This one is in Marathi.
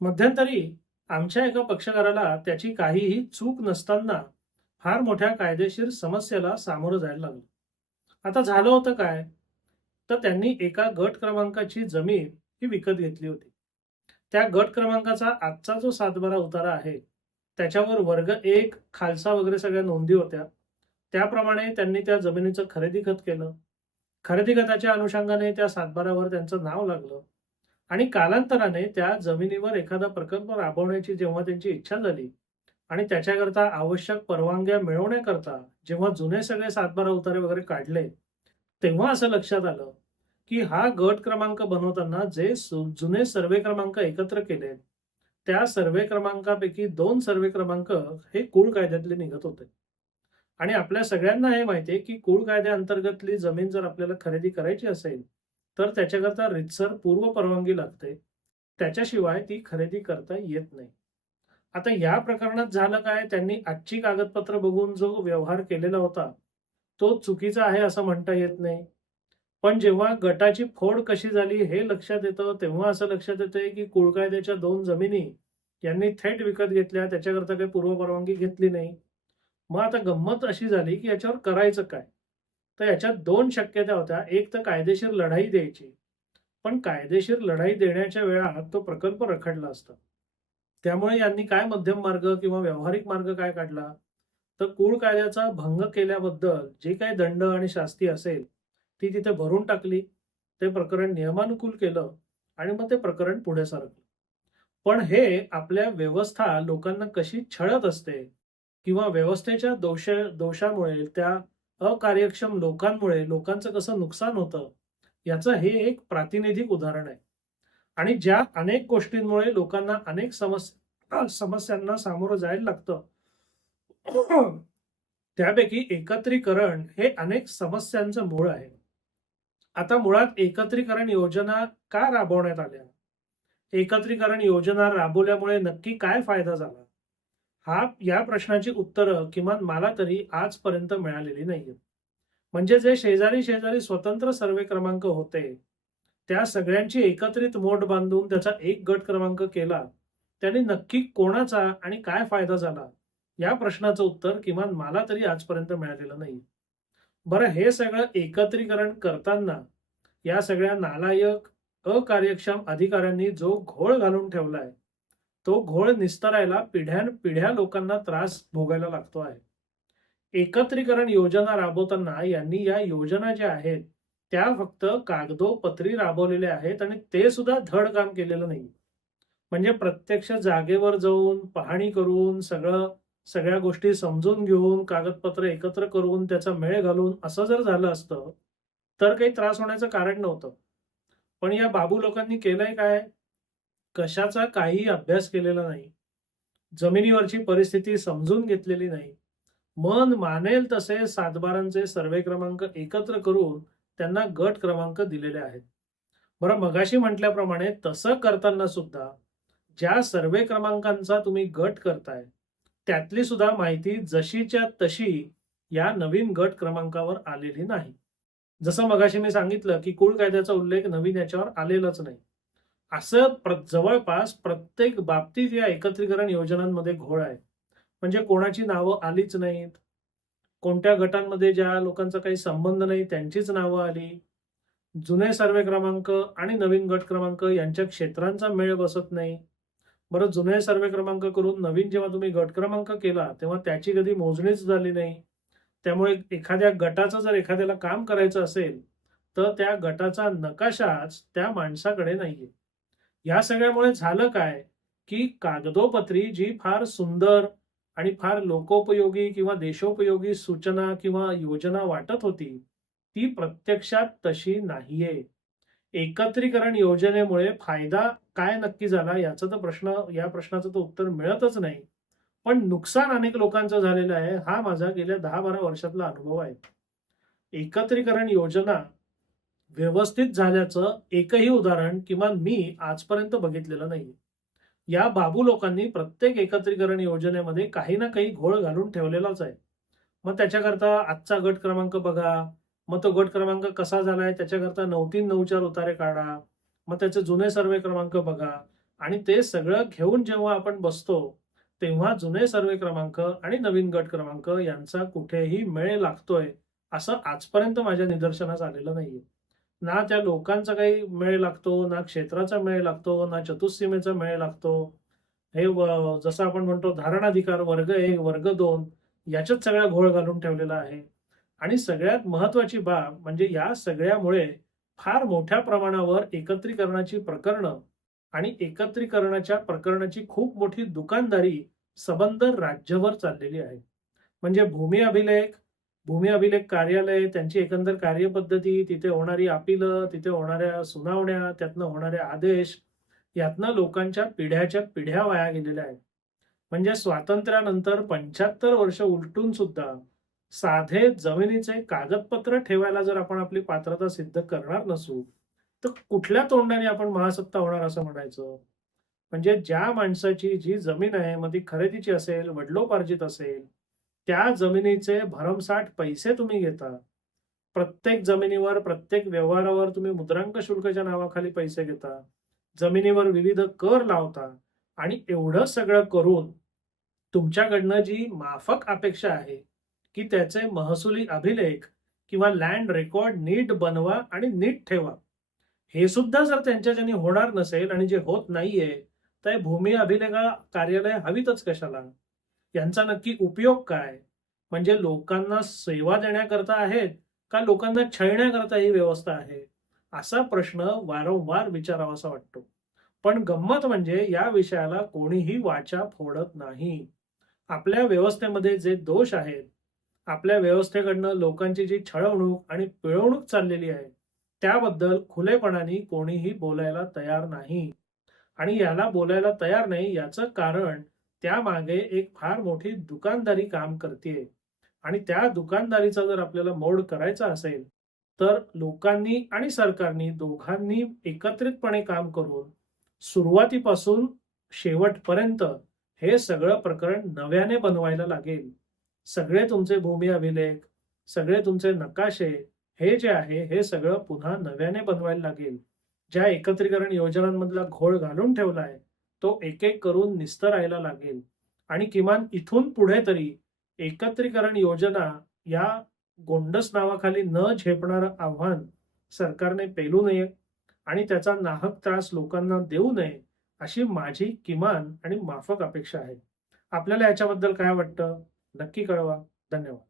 मध्यंतरी आमच्या एका पक्षकाराला त्याची काहीही चूक नसताना फार मोठ्या कायदेशीर समस्येला सामोरं जायला लागलं. आता झालं होतं काय? तर त्यांनी एका गट क्रमांकाची जमीन ही विकत घेतली होती. त्या गट क्रमांकाचा आजचा जो सातबारा उतारा आहे त्याच्यावर वर्ग एक खालसा वगैरे सगळ्या नोंदी होत्या. त्याप्रमाणे त्यांनी त्या जमिनीचं खरेदी खत केलं. खरेदी खताच्या अनुषंगाने त्या सातबारावर त्यांचं नाव लागलं. आणि कालांतराने त्या जमिनीवर एखादा प्रकल्प राबवण्याची जेव्हा त्यांची इच्छा झाली आणि त्याच्याकरता आवश्यक परवानग्या मिळवण्याकरता जेव्हा जुने सगळे सातबारा उतारे वगैरे काढले तेव्हा असं लक्षात आलं की हा गट क्रमांक बनवताना जे जुने सर्वे क्रमांक एकत्र केले त्या सर्वे क्रमांकापैकी दोन सर्वे क्रमांक हे कुळ कायद्यातले निघत होते. आणि आपल्या सगळ्यांना हे माहिती आहे की कुळ कायद्याअंतर्गतली जमीन जर आपल्याला खरेदी करायची असेल तर त्याच्याकरता रितसर पूर्व परवानगी लागते. त्याच्याशिवाय ती खरेदी करता येत नाही. आता या प्रकरणात झालं काय? त्यांनी आजची कागदपत्र बघून जो व्यवहार केलेला होता तो चुकीचा आहे असं म्हणता येत नाही. पण जेव्हा गटाची फोड कशी झाली हे लक्षात येतं तेव्हा असं लक्षात येतं की कुळकायद्याच्या दोन जमिनी यांनी थेट विकत घेतल्या त्याच्याकरता काही पूर्व परवानगी घेतली नाही. मग आता गंमत अशी झाली की याच्यावर करायचं काय? तर याच्यात दोन शक्यता होत्या. एक तर कायदेशीर लढाई द्यायची. पण कायदेशीर लढाई देण्याच्या वेळात तो प्रकल्प रखडला असता. त्यामुळे यांनी काय मध्यम मार्ग किंवा व्यावहारिक मार्ग काय काढला? तर कुळ कायद्याचा भंग केल्याबद्दल जे काही दंड आणि शास्ती असेल ती तिथे भरून टाकली. ते प्रकरण नियमानुकूल केलं आणि मग ते प्रकरण पुढे सरकलं. पण हे आपल्या व्यवस्था लोकांना कशी छळत असते किंवा व्यवस्थेच्या दोष दोषामुळे त्या अकार्यक्षम लोकांमुळे लोकांचं कसं नुकसान होतं याचं हे एक प्रातिनिधिक उदाहरण आहे. आणि ज्या अनेक गोष्टींमुळे लोकांना अनेक समस्या समस्यांना सामोरं जायला लागतं त्यापैकी एकत्रीकरण हे अनेक समस्यांचं मूळ आहे. आता मुळात एकत्रीकरण योजना का राबवण्यात आल्या? एकत्रीकरण योजना राबवल्यामुळे नक्की काय फायदा झाला? हा या प्रश्नाची उत्तरं किमान मला तरी आजपर्यंत मिळालेली नाहीये म्हणजे जे शेजारी शेजारी स्वतंत्र सर्वे क्रमांक होते त्या सगळ्यांची एकत्रित मोठ बांधून त्याचा एक गट क्रमांक केला त्याने नक्की कोणाचा आणि काय फायदा झाला या प्रश्नाचं उत्तर किमान मला तरी आजपर्यंत मिळालेलं नाही बरं हे सगळं एकत्रीकरण करताना या सगळ्या नालायक अकार्यक्षम अधिकाऱ्यांनी जो घोळ घालून ठेवलाय तो घोळ निस्तरायला पिढ्यान पिढ्या लोकांना त्रास भोगायला लागतो आहे. एकत्रीकरण योजना राबवताना यांनी या योजना ज्या आहेत त्या फक्त कागदोपत्री राबवलेल्या आहेत आणि ते सुद्धा धड काम केलेलं नाही. म्हणजे प्रत्यक्ष जागेवर जाऊन पाहणी करून सगळं सगळ्या गोष्टी समजून घेऊन कागदपत्र एकत्र करून त्याचा मेळ घालून असं जर झालं असतं तर काही त्रास होण्याचं कारण नव्हतं. पण या बाबू लोकांनी केलंय काय? कशाचा काही अभ्यास केलेला नाही. जमिनीवरची परिस्थिती समजून घेतलेली नाही. मन मानेल तसे सातबारांचे सर्वे क्रमांक एकत्र करून त्यांना गट क्रमांक दिलेले आहेत. बरं मगाशी म्हटल्याप्रमाणे तसं करताना सुद्धा ज्या सर्वे क्रमांकांचा तुम्ही गट करताय त्यातली सुद्धा माहिती जशीच्या तशी या नवीन गट क्रमांकावर आलेली नाही. जसं मगाशी मी सांगितलं की कुळ कायद्याचा उल्लेख नवीन याच्यावर आलेलाच नाही. असं प्र- जवळपास प्रत्येक बाबतीत या एकत्रीकरण योजनांमध्ये घोळ आहे. म्हणजे कोणाची नावं आलीच नाहीत. कोणत्या गटांमध्ये ज्या लोकांचा काही संबंध नाही त्यांचीच नावं आली. जुने सर्वे क्रमांक आणि नवीन गट क्रमांक यांच्या क्षेत्रांचा मेळ बसत नाही. बरं जुने सर्वे क्रमांक करून नवीन जेव्हा तुम्ही गट क्रमांक केला तेव्हा त्याची कधी मोजणीच झाली नाही. त्यामुळे एखाद्या गटाचं जर एखाद्याला काम करायचं असेल तर त्या गटाचा नकाशाच त्या माणसाकडे नाहीये. या सगळ्यामुळे झालं काय की कागदोपत्री जी फार सुंदर आणि फार लोकोपयोगी किंवा देशोपयोगी सूचना किंवा योजना वाटत होती ती प्रत्यक्षात तशी नाहीये. एकत्रीकरण योजनेमुळे फायदा काय नक्की झाला याचा तर प्रश्न या प्रश्नाचं तर उत्तर मिळतच नाही. पण नुकसान अनेक लोकांचं झालेलं आहे हा माझा गेल्या दहा बारा वर्षातला अनुभव आहे. एकत्रीकरण योजना व्यवस्थित झाल्याचं एकही उदाहरण किमान मी आजपर्यंत बघितलेलं नाही या बाबू लोकांनी प्रत्येक एकत्रीकरण योजनेमध्ये काही ना काही घोळ घालून ठेवलेलाच आहे. मग त्याच्याकरता आजचा गट क्रमांक बघा मग तो गट क्रमांक कसा झालाय त्याच्याकरता नऊ तीन नऊ चार उतारे काढा मग त्याचे जुने सर्वे क्रमांक बघा आणि ते सगळं घेऊन जेव्हा आपण बसतो तेव्हा जुने सर्वे क्रमांक आणि नवीन गट क्रमांक यांचा कुठेही मेळ लागतोय असं आजपर्यंत माझ्या निदर्शनास आलेलं नाहीये. ना त्या लोकांचा काही मेळ लागतो ना क्षेत्राचा मेळ लागतो ना चतुस्सीमेचा मेळ लागतो. हे जसं आपण म्हणतो धारणाधिकार वर्ग एक वर्ग दोन याच्यात सगळा घोळ घालून ठेवलेला आहे. आणि सगळ्यात महत्वाची बाब म्हणजे या सगळ्यामुळे फार मोठ्या प्रमाणावर एकत्रीकरणाची प्रकरणं आणि एकत्रीकरणाच्या प्रकरणाची खूप मोठी दुकानदारी सबंद राज्यभर चाललेली आहे. म्हणजे भूमी अभिलेख भूमी अभिलेख कार्यालय त्यांची एकंदर कार्यपद्धती तिथे होणारी अपिलं तिथे होणाऱ्या सुनावण्या त्यातनं होणारे आदेश यातनं लोकांच्या पिढ्याच्या पिढ्या वाया गेलेल्या आहेत. म्हणजे स्वातंत्र्यानंतर पंच्याहत्तर वर्ष उलटून सुद्धा साधे जमिनीचे कागदपत्र ठेवायला जर आपण आपली पात्रता सिद्ध करणार नसू तर कुठल्या तोंडाने आपण महासत्ता होणार असं म्हणायचं? म्हणजे ज्या माणसाची जी जमीन आहे मग ती खरेदीची असेल वडलोपार्जित असेल त्या जमिनीचे भरमसाठ पैसे तुम्ही घेता. प्रत्येक जमिनीवर प्रत्येक व्यवहारावर तुम्ही मुद्रांक शुल्काच्या नावाखाली पैसे घेता. जमिनीवर विविध कर लावता आणि एवढं सगळं करून तुमच्याकडनं जी माफक अपेक्षा आहे की त्याचे महसुली अभिलेख किंवा लँड रेकॉर्ड नीट बनवा आणि नीट ठेवा. हे सुद्धा जर त्यांच्याच्याने होणार नसेल आणि जे होत नाहीये तर भूमी अभिलेखा कार्यालय हवीतच कशाला? यांचा नक्की उपयोग काय? म्हणजे लोकांना सेवा देण्याकरता आहेत का लोकांना छळण्याकरता ही व्यवस्था आहे? असा प्रश्न वारंवार विचारावासा वाटतो. पण गंमत म्हणजे या विषयाला कोणीही वाचा फोडत नाही. आपल्या व्यवस्थेमध्ये जे दोष आहेत आपल्या व्यवस्थेकडनं लोकांची जी छळवणूक आणि पिळवणूक चाललेली आहे त्याबद्दल खुलेपणाने कोणीही बोलायला तयार नाही. आणि याला बोलायला तयार नाही याचं कारण त्यामागे एक फार मोठी दुकानदारी काम करते. आणि त्या दुकानदारीचा जर आपल्याला मोड करायचा असेल तर लोकांनी आणि सरकारनी दोघांनी एकत्रितपणे काम करून सुरुवातीपासून शेवटपर्यंत हे सगळं प्रकरण नव्याने बनवायला लागेल. सगळे तुमचे भूमी अभिलेख सगळे तुमचे नकाशे हे जे आहे हे सगळं पुन्हा नव्याने बनवायला लागेल. ज्या एकत्रीकरण योजनांमधला घोळ घालून ठेवलाय तो एक एक करून निस्तरायला लागेल. आणि किमान इथून पुढे तरी एकत्रीकरण योजना या गोंडस नावाखाली न झेपणारं आव्हान सरकारने पेलू नये आणि त्याचा नाहक त्रास लोकांना देऊ नये अशी माझी किमान आणि माफक अपेक्षा आहे. आपल्याला याच्याबद्दल काय वाटतं? नक्की कळवा. धन्यवाद.